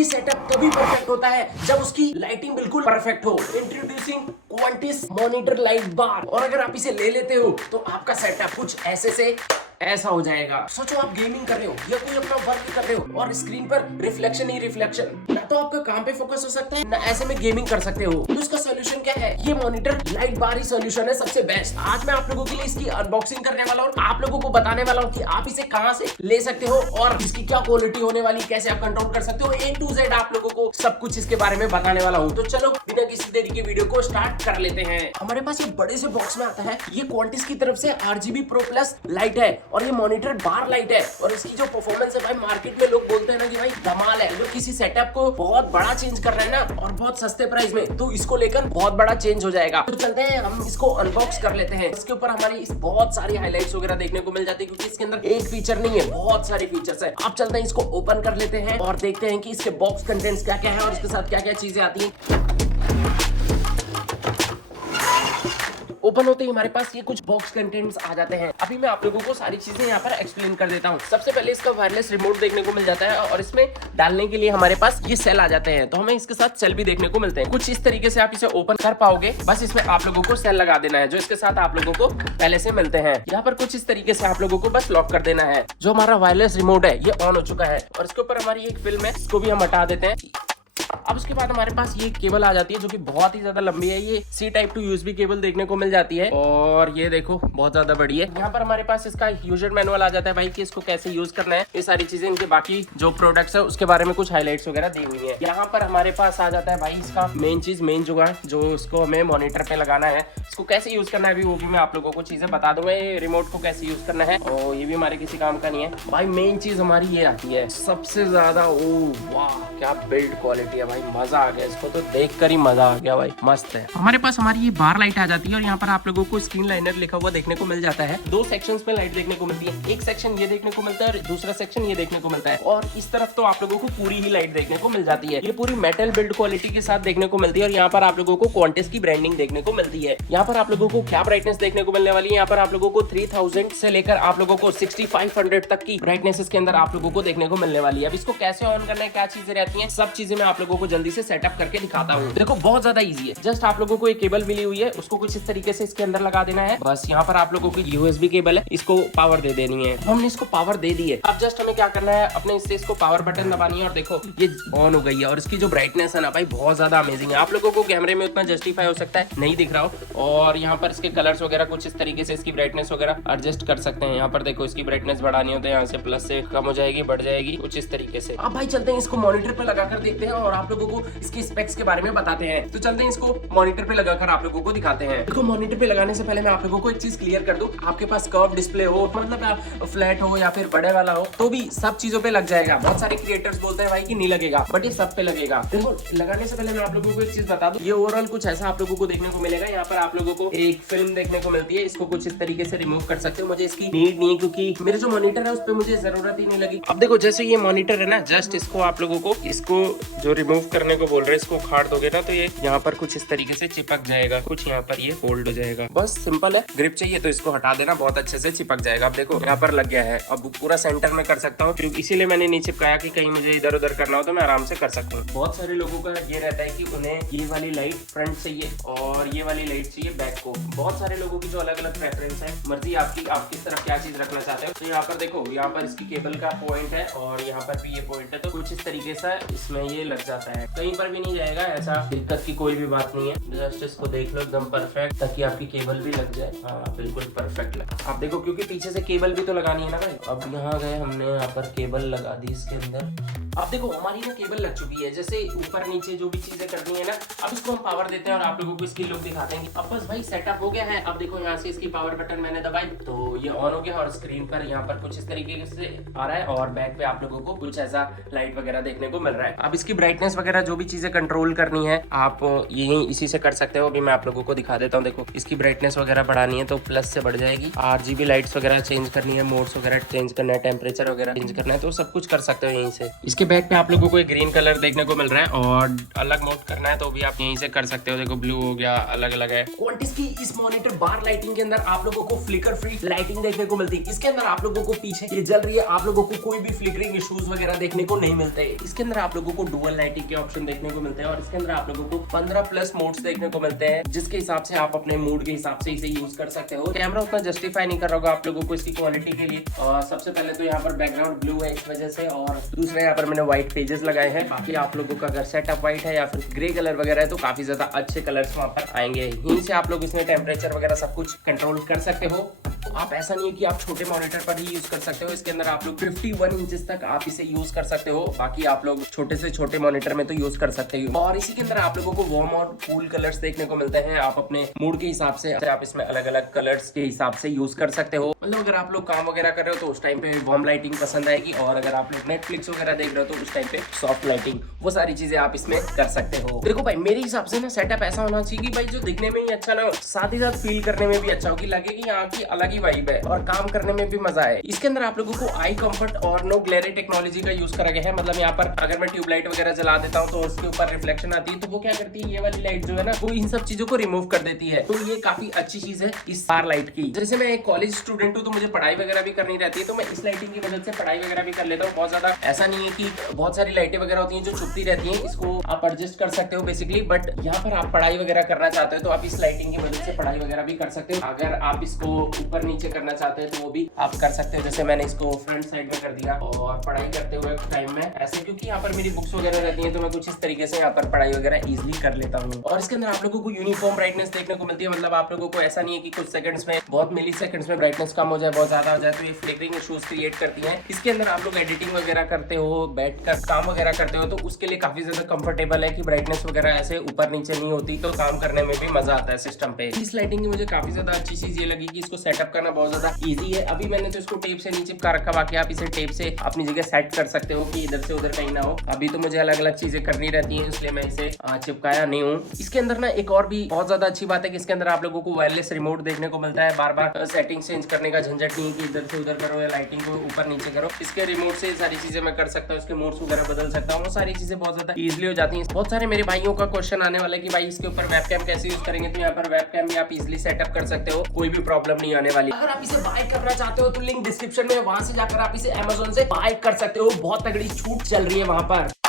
भी सेटअप तभी परफेक्ट होता है जब उसकी लाइटिंग बिल्कुल परफेक्ट हो। इंट्रोड्यूसिंग क्वांटिस मॉनिटर लाइट बार। और अगर आप इसे ले लेते हो तो आपका सेटअप कुछ ऐसे से ऐसा हो जाएगा। सोचो आप गेमिंग कर रहे हो या कोई अपना वर्क कर रहे हो और स्क्रीन पर रिफ्लेक्शन ही रिफ्लेक्शन, ना तो आपका काम पे फोकस हो सकता है ना ऐसे में गेमिंग कर सकते हो। तो इसका सोल्यूशन क्या है? ये मॉनिटर लाइट बार ही सोल्यूशन है सबसे बेस्ट। आज मैं आप लोगों के लिए इसकी अनबॉक्सिंग करने वाला हूँ, आप लोगों को बताने वाला हूँ कि आप इसे कहां से ले सकते हो और इसकी क्या क्वालिटी होने वाली, कैसे आप कंट्रोल कर सकते हो। A to Z आप लोगों को सब कुछ इसके बारे में बताने वाला हूँ। तो चलो बिना किसी देरी के वीडियो को स्टार्ट कर लेते हैं। हमारे पास ये बड़े से बॉक्स में आता है, ये क्वांटिस की तरफ से RGB Pro Plus लाइट है और ये मॉनिटर बार लाइट है। और इसकी जो परफॉर्मेंस है भाई, मार्केट में लोग बोलते हैं ना कि भाई धमाल है। अगर किसी सेटअप को बहुत बड़ा चेंज कर रहे हैं ना और बहुत सस्ते प्राइस में, तो इसको लेकर बहुत बड़ा चेंज हो जाएगा। तो चलते हैं हम इसको अनबॉक्स कर लेते हैं। इसके ऊपर हमारी बहुत सारी हाइलाइट्स वगैरह देखने को मिल जाती है क्योंकि इसके अंदर एक फीचर नहीं है, बहुत सारे फीचर्स है। अब चलते हैं इसको ओपन कर लेते हैं और देखते हैं कि इसके बॉक्स कंटेंट्स क्या क्या है और इसके साथ क्या क्या चीजें आती हैं। ओपन होते ही हमारे पास ये कुछ बॉक्स कंटेंट्स आ जाते हैं। अभी मैं आप लोगों को सारी चीजें यहाँ पर एक्सप्लेन कर देता हूँ। सबसे पहले इसका वायरलेस रिमोट देखने को मिल जाता है और इसमें डालने के लिए हमारे पास ये सेल आ जाते हैं, तो हमें इसके साथ सेल भी देखने को मिलते हैं। कुछ इस तरीके से आप इसे ओपन कर पाओगे। बस इसमें आप लोगों को सेल लगा देना है जो इसके साथ आप लोगों को पहले से मिलते हैं। यहाँ पर कुछ इस तरीके से आप लोगों को बस लॉक कर देना है। जो हमारा वायरलेस रिमोट है ये ऑन हो चुका है और इसके ऊपर हमारी एक फिल्म है, इसको भी हम हटा देते हैं। अब उसके बाद हमारे पास ये केबल आ जाती है जो कि बहुत ही ज्यादा लंबी है। ये C type two USB cable देखने को मिल जाती है और ये देखो बहुत ज्यादा बड़ी है। यहाँ पर हमारे पास इसका यूजर मैनुअल आ जाता है भाई कि इसको कैसे यूज करना है। ये सारी चीजें, इनके बाकी जो प्रोडक्ट्स है उसके बारे में कुछ हाइलाइट्स वगैरह दी हुई है। यहाँ पर हमारे पास आ जाता है भाई इसका मेन चीज, मेन जुगाड़ जो इसको हमें मॉनिटर पे लगाना है। इसको कैसे यूज करना है अभी वो भी मैं आप लोगों को चीजें बता दूंगा। ये रिमोट को कैसे यूज करना है और ये भी हमारे किसी काम का नहीं है भाई। मेन चीज हमारी ये आती है सबसे ज्यादा। ओ वाह क्या बिल्ड क्वालिटी है भाई, मजा आ गया। इसको तो देखकर ही मजा आ गया भाई, मस्त है। हमारे पास हमारी ये बार लाइट आ जाती है और यहाँ पर आप लोगों को स्क्रीन लाइनर लिखा हुआ देखने को मिल जाता है। दो सेक्शंस में लाइट देखने को मिलती है, एक सेक्शन ये देखने को मिलता है और दूसरा सेक्शन ये देखने को मिलता है। और इस तरफ तो आप लोगों को पूरी ही लाइट देखने को मिल जाती है। ये पूरी मेटल बिल्ड क्वालिटी के साथ देखने को मिलती है और यहाँ पर आप लोगों को क्वांटिस की ब्रांडिंग देखने को मिलती है। यहाँ पर आप लोगों को क्या ब्राइटनेस देखने को मिलने वाली है, यहाँ पर आप लोगों को 3000 से लेकर आप लोगों को 6500 तक की ब्राइटनेस इसके अंदर आप लोगों को देखने को मिलने वाली है। अब इसको कैसे ऑन करना है, क्या चीजें रहती हैं, सब चीजें मैं आप लोगों को जल्दी से सेटअप करके दिखाता हूँ। देखो बहुत ज्यादा इजी है। जस्ट आप लोगों को एक केबल मिली हुई है, उसको कुछ इस तरीके से इसके अंदर लगा देना है। बस यहाँ पर आप लोगों की USB केबल है, इसको पावर दे देनी है। हमने इसको पावर दे दी है। अब जस्ट हमें क्या करना है, अपने इससे इसको पावर बटन दबानी है और देखो ये ऑन हो गई है। और इसकी जो ब्राइटनेस है ना भाई बहुत ज्यादा अमेजिंग है। आप लोगों को कैमरे में उतना जस्टिफाई हो सकता है नहीं दिख रहा हो। और यहाँ पर इसके कलर्स वगैरह कुछ इस तरीके से इसकी ब्राइटनेस वगैरह एडजस्ट कर सकते हैं। यहाँ पर देखो इसकी ब्राइटनेस बढ़ानी होती है, यहाँ से प्लस से कम हो जाएगी, बढ़ जाएगी, कुछ इस तरीके से। अब भाई चलते हैं इसको मॉनिटर पे लगाकर देखते हैं और आप लोगों को इसकी स्पेक्स के बारे में बताते हैं। तो चलते हैं इसको मॉनिटर पे लगाकर आप लोगों को दिखाते हैं। देखो मॉनिटर पे लगाने से पहले मैं आप लोगों को एक चीज क्लियर कर दूं, आपके पास कर्व डिस्प्ले हो, मतलब आप फ्लैट हो या फिर बड़े वाला हो, तो भी सब चीजों पे लग जाएगा। बहुत सारे क्रिएटर्स बोलते हैं भाई कि नहीं लगेगा, बट ये सब पे लगेगा। देखो लगाने से पहले मैं आप लोगों को एक चीज बता दूं, ये ओवरऑल कुछ ऐसा आप लोगों को देखने को मिलेगा। यहाँ पर आप लोगों को एक फिल्म देखने को मिलती है, इसको कुछ इस तरीके से रिमूव कर सकते हो। मुझे इसकी नीड नहीं है क्योंकि मेरे जो मॉनिटर है उस पर मुझे जरूरत ही नहीं लगी। अब देखो जैसे ये मॉनिटर है ना, जस्ट इसको आप लोगों को इसको जो रिमूव करने को बोल रहे हैं इसको उखाड़ दोगे ना तो ये यहाँ पर कुछ इस तरीके से चिपक जाएगा, कुछ यहाँ पर ये फोल्ड हो जाएगा। बस सिंपल है। ग्रिप चाहिए तो इसको हटा देना, बहुत अच्छे से चिपक जाएगा। अब देखो यहाँ पर लग गया है। अब पूरा सेंटर में कर सकता हूँ क्योंकि इसीलिए मैंने नहीं चिपकाया कि कहीं मुझे इधर उधर करना हो तो मैं आराम से कर सकता हूँ। बहुत सारे लोगों का ये रहता है कि उन्हें ये वाली लाइट फ्रंट चाहिए और ये वाली लाइट चाहिए बैक को। बहुत सारे लोगों की जो अलग अलग प्रेफरेंस है, मर्जी आपकी, आप किस तरफ क्या चीज रखना चाहते हो। तो यहाँ पर देखो, यहाँ पर इसकी केबल का पॉइंट है और यहाँ पर भी ये पॉइंट है, तो कुछ इस तरीके से इसमें ये लग जाता है। कहीं पर भी नहीं जाएगा, ऐसा दिक्कत की कोई भी बात नहीं है। जस्ट इसको देख लो एकदम परफेक्ट, ताकि आपकी केबल भी लग जाए। हाँ बिल्कुल परफेक्ट लगा। आप देखो क्योंकि पीछे से केबल भी तो लगानी है ना भाई। अब यहाँ गए, हमने यहाँ पर केबल लगा दी इसके अंदर। अब देखो हमारी ना केबल लग चुकी है। जैसे ऊपर नीचे जो भी चीजें करनी है ना, अब इसको हम पावर देते हैं और आप लोगों को इसकी लुक दिखाते हैं। अब बस भाई सेटअप हो गया है। अब देखो यहाँ से इसकी पावर बटन मैंने दबाई तो ये ऑन हो गया और स्क्रीन पर यहाँ पर कुछ इस तरीके से आ रहा है और बैक पे आप लोगों को कुछ ऐसा लाइट वगैरह देखने को मिल रहा है। अब इसकी ब्राइटनेस वगैरह जो भी चीजें कंट्रोल करनी है आप यही इसी से कर सकते हो। अभी मैं आप लोगों को दिखा देता हूँ। देखो इसकी ब्राइटनेस वगैरह बढ़ानी है तो प्लस से बढ़ जाएगी। RGB लाइट्स वगैरह चेंज करनी है, मोड्स वगैरह चेंज करना है, टेम्परेचर वगैरह चेंज करना है, तो सब कुछ कर सकते हो यहीं से। इसके बैक पे आप लोगों को एक ग्रीन कलर देखने को मिल रहा है और अलग मोड करना है तो भी आप यहीं से कर सकते हो। देखो ब्लू हो गया, अलग अलग है। क्वांटिस की इस मॉनिटर बार लाइटिंग के अंदर आप लोगों को फ्लिकर फ्री लाइटिंग देखने को मिलती है। इसके अंदर आप लोगों को पीछे ये जल रही है, आप लोगों को कोई भी फ्लिकरिंग इश्यूज वगैरह देखने को नहीं मिलते। इसके अंदर आप लोगों को डुअल लाइटिंग के ऑप्शन देखने को मिलते हैं और इसके अंदर आप लोगों को 15 प्लस मोड्स देखने को मिलते हैं, जिसके हिसाब से आप अपने मूड के हिसाब से इसे यूज कर सकते हो। कैमरा उतना जस्टिफाई नहीं कर रहा होगा आप लोगों को इसकी क्वालिटी के लिए। और सबसे पहले तो यहाँ पर बैकग्राउंड ब्लू है इस वजह से, और दूसरा यहाँ पर मैंने व्हाइट पेजेस लगाए हैं। बाकी आप लोगों का अगर सेटअप व्हाइट है या फिर ग्रे कलर वगैरह है तो काफी ज्यादा अच्छे कलर्स वहाँ पर आएंगे। यहीं से आप लोग इसमें टेम्परेचर वगैरह सब कुछ कंट्रोल कर सकते हो। आप ऐसा नहीं है कि आप छोटे मॉनिटर पर ही यूज कर सकते हो, इसके अंदर आप लोग 51 इंचेस तक आप इसे यूज कर सकते हो। बाकी आप लोग छोटे से छोटे मॉनिटर में तो यूज कर सकते हो। और इसी के अंदर आप लोगों को वार्म और कूल कलर्स देखने को मिलते हैं। आप अपने मूड के हिसाब से आप इसमें अलग अलग कलर्स के हिसाब से यूज कर सकते हो। मतलब अगर आप लोग काम वगैरह कर रहे हो तो उस टाइम पे वार्म लाइटिंग पसंद आएगी, और अगर आप लोग नेटफ्लिक्स वगैरह देख रहे हो तो उस टाइम पे सॉफ्ट लाइटिंग, वो सारी चीजें आप इसमें कर सकते हो। देखो भाई मेरे हिसाब से ना सेटअप ऐसा होना चाहिए कि भाई जो दिखने में ही अच्छा ना हो, साथ ही साथ फील करने में भी अच्छा हो, कि लगे कि यहाँ की अलग ही वाइब है और काम करने में भी मजा है। इसके अंदर आप लोगों को आई कंफर्ट और नो ग्लेरे टेक्नोलॉजी का यूज करा गया है। मतलब यहाँ पर अगर मैं ट्यूबलाइट वगैरह जला देता हूँ तो उसके ऊपर रिफ्लेक्शन आती है, तो वो क्या करती है, ये वाली लाइट जो है ना वो इन सब चीजों को रिमूव कर देती है। तो ये काफी अच्छी चीज है इस बार लाइट की। जैसे मैं एक कॉलेज स्टूडेंट हूँ तो मुझे पढ़ाई वगैरह भी करनी रहती है, तो मैं इस लाइटिंग की मदद से पढ़ाई वगैरह भी कर लेता हूँ। बहुत ज्यादा ऐसा नहीं है कि बहुत सारी लाइटें वगैरह होती हैं जो छुपती रहती हैं, इसको आप एडजस्ट कर सकते हो बेसिकली। बट यहाँ पर आप पढ़ाई वगैरह करना चाहते हो तो आप इस लाइटिंग की मदद से पढ़ाई वगैरह भी कर सकते हो। अगर आप इसको ऊपर नीचे करना चाहते हैं तो वो भी आप कर सकते हो। जैसे मैंने इसको फ्रंट साइड में कर दिया और पढ़ाई करते हुए टाइम में ऐसे, क्योंकि यहाँ पर मेरी बुक्स वगैरह रहती हैं तो मैं कुछ इस तरीके से यहाँ पर पढ़ाई वगैरह इजीली कर लेता हूँ। और इसके अंदर आप लोगों को यूनिफॉर्म ब्राइटनेस देखने को मिलती है। मतलब आप लोगों को ऐसा नहीं है कि कुछ सेकंड्स में, बहुत मिली सेकंड्स में ब्राइटनेस कम हो जाए, बहुत ज्यादा हो जाए, तो ये फ्लिकरिंग इश्यूज क्रिएट करती है। इसके अंदर आप लोग एडिटिंग वगैरह करते हो, बैठकर काम वगैरह करते हो, तो उसके लिए काफी ज्यादा कंफर्टेबल है कि ब्राइटनेस वगैरह ऐसे ऊपर नीचे नहीं होती, तो काम करने में भी मजा आता है सिस्टम पे। इस लाइटिंग की मुझे काफी ज्यादा अच्छी चीज ये लगी कि इसको सेटअप करना बहुत ज्यादा ईजी है। अभी मैंने तो इसको टेप से नहीं चिपका रखा, बाकी आप इसे टेप से अपनी जगह सेट कर सकते हो कि इधर से उधर कहीं ना हो। अभी तो मुझे अलग अलग चीजें करनी रहती हैं, इसलिए मैं इसे चिपकाया नहीं हूँ। इसके अंदर ना एक और भी बहुत ज्यादा अच्छी बात है कि इसके अंदर आप लोगों को वायरलेस रिमोट देखने को मिलता है। बार बार सेटिंग चेंज करने का झंझट नहीं कि इधर से उधर करो या लाइटिंग को ऊपर नीचे करो। इसके रिमोट से सारी चीजें मैं कर सकता हूँ, इसके मोड्स वगैरह बदल सकता हूँ, वो सारी चीजें बहुत ज्यादा इजीली हो जाती हैं। बहुत सारे मेरे भाइयों का क्वेश्चन आने वाला है कि भाई इसके ऊपर वेबकैम कैसे यूज करेंगे, तो यहाँ पर वेबकैम भी आप इजीली सेटअप कर सकते हो, कोई भी प्रॉब्लम नहीं आने वाली। अगर आप इसे बाय करना चाहते हो तो लिंक डिस्क्रिप्शन में, वहां से जाकर आप इसे Amazon से बाय कर सकते हो। बहुत तगड़ी छूट चल रही है वहां पर।